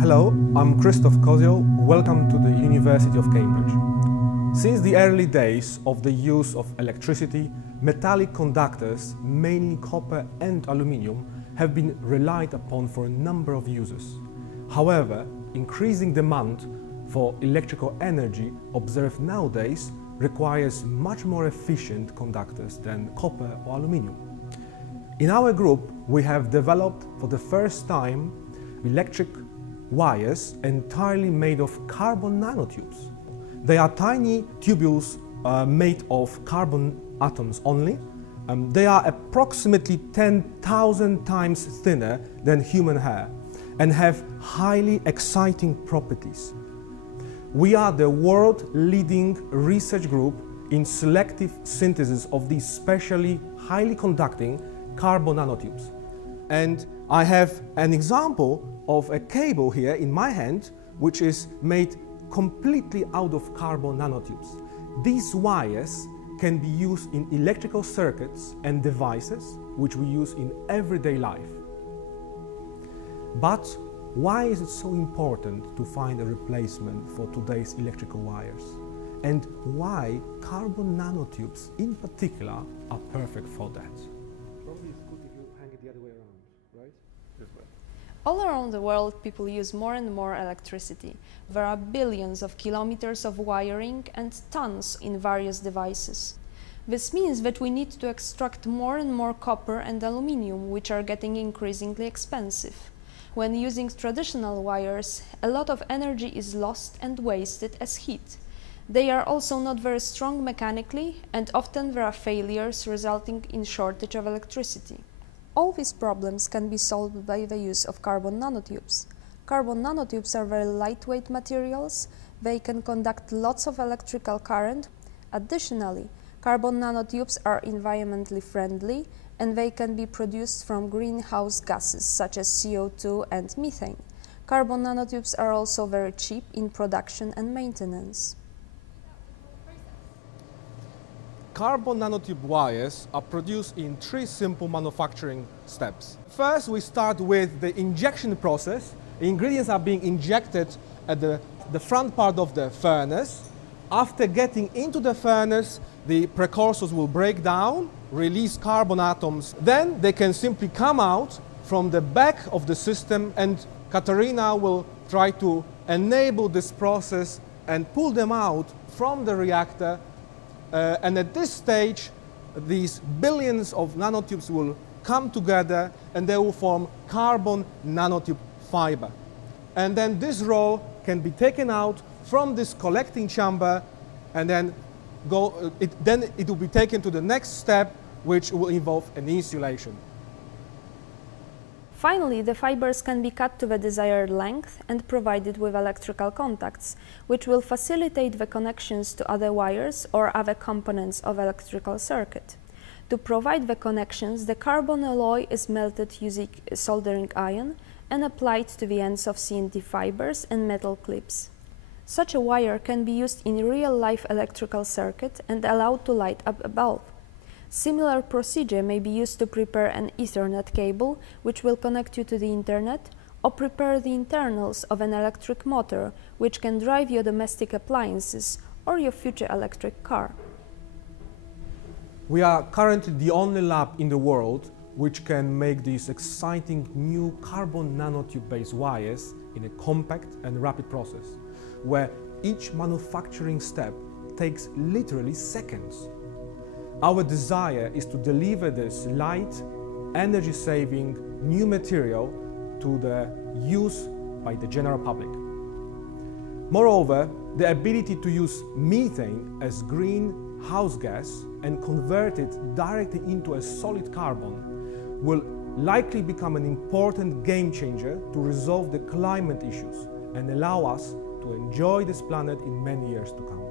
Hello, I'm Christoph Kozioł. Welcome to the University of Cambridge. Since the early days of the use of electricity, metallic conductors, mainly copper and aluminium, have been relied upon for a number of uses. However, increasing demand for electrical energy observed nowadays requires much more efficient conductors than copper or aluminium. In our group, we have developed for the first time electric wires entirely made of carbon nanotubes. They are tiny tubules made of carbon atoms only. They are approximately 10,000 times thinner than human hair and have highly exciting properties. We are the world-leading research group in selective synthesis of these specially highly conducting carbon nanotubes. And I have an example of a cable here in my hand, which is made completely out of carbon nanotubes. These wires can be used in electrical circuits and devices which we use in everyday life. But why is it so important to find a replacement for today's electrical wires? And why carbon nanotubes in particular are perfect for that? Probably it's good if you hang it the other way around, right? This way. All around the world, people use more and more electricity. There are billions of kilometers of wiring and tons in various devices. This means that we need to extract more and more copper and aluminium, which are getting increasingly expensive. When using traditional wires, a lot of energy is lost and wasted as heat. They are also not very strong mechanically, and often there are failures resulting in shortage of electricity. All these problems can be solved by the use of carbon nanotubes. Carbon nanotubes are very lightweight materials. They can conduct lots of electrical current. Additionally, carbon nanotubes are environmentally friendly, and they can be produced from greenhouse gases such as CO2 and methane. Carbon nanotubes are also very cheap in production and maintenance. Carbon nanotube wires are produced in three simple manufacturing steps. First, we start with the injection process. The ingredients are being injected at the front part of the furnace. After getting into the furnace, the precursors will break down, release carbon atoms. Then they can simply come out from the back of the system, and Katarina will try to enable this process and pull them out from the reactor. And at this stage, these billions of nanotubes will come together and they will form carbon nanotube fiber. And then this roll can be taken out from this collecting chamber, and then it will be taken to the next step, which will involve an insulation. Finally, the fibers can be cut to the desired length and provided with electrical contacts, which will facilitate the connections to other wires or other components of electrical circuit. To provide the connections, the carbon alloy is melted using a soldering iron and applied to the ends of CNT fibers and metal clips. Such a wire can be used in real-life electrical circuit and allowed to light up a bulb. Similar procedure may be used to prepare an Ethernet cable, which will connect you to the internet, or prepare the internals of an electric motor, which can drive your domestic appliances or your future electric car. We are currently the only lab in the world which can make these exciting new carbon nanotube-based wires in a compact and rapid process, where each manufacturing step takes literally seconds. Our desire is to deliver this light, energy-saving new material to the use by the general public. Moreover, the ability to use methane as greenhouse gas and convert it directly into a solid carbon will likely become an important game changer to resolve the climate issues and allow us to enjoy this planet in many years to come.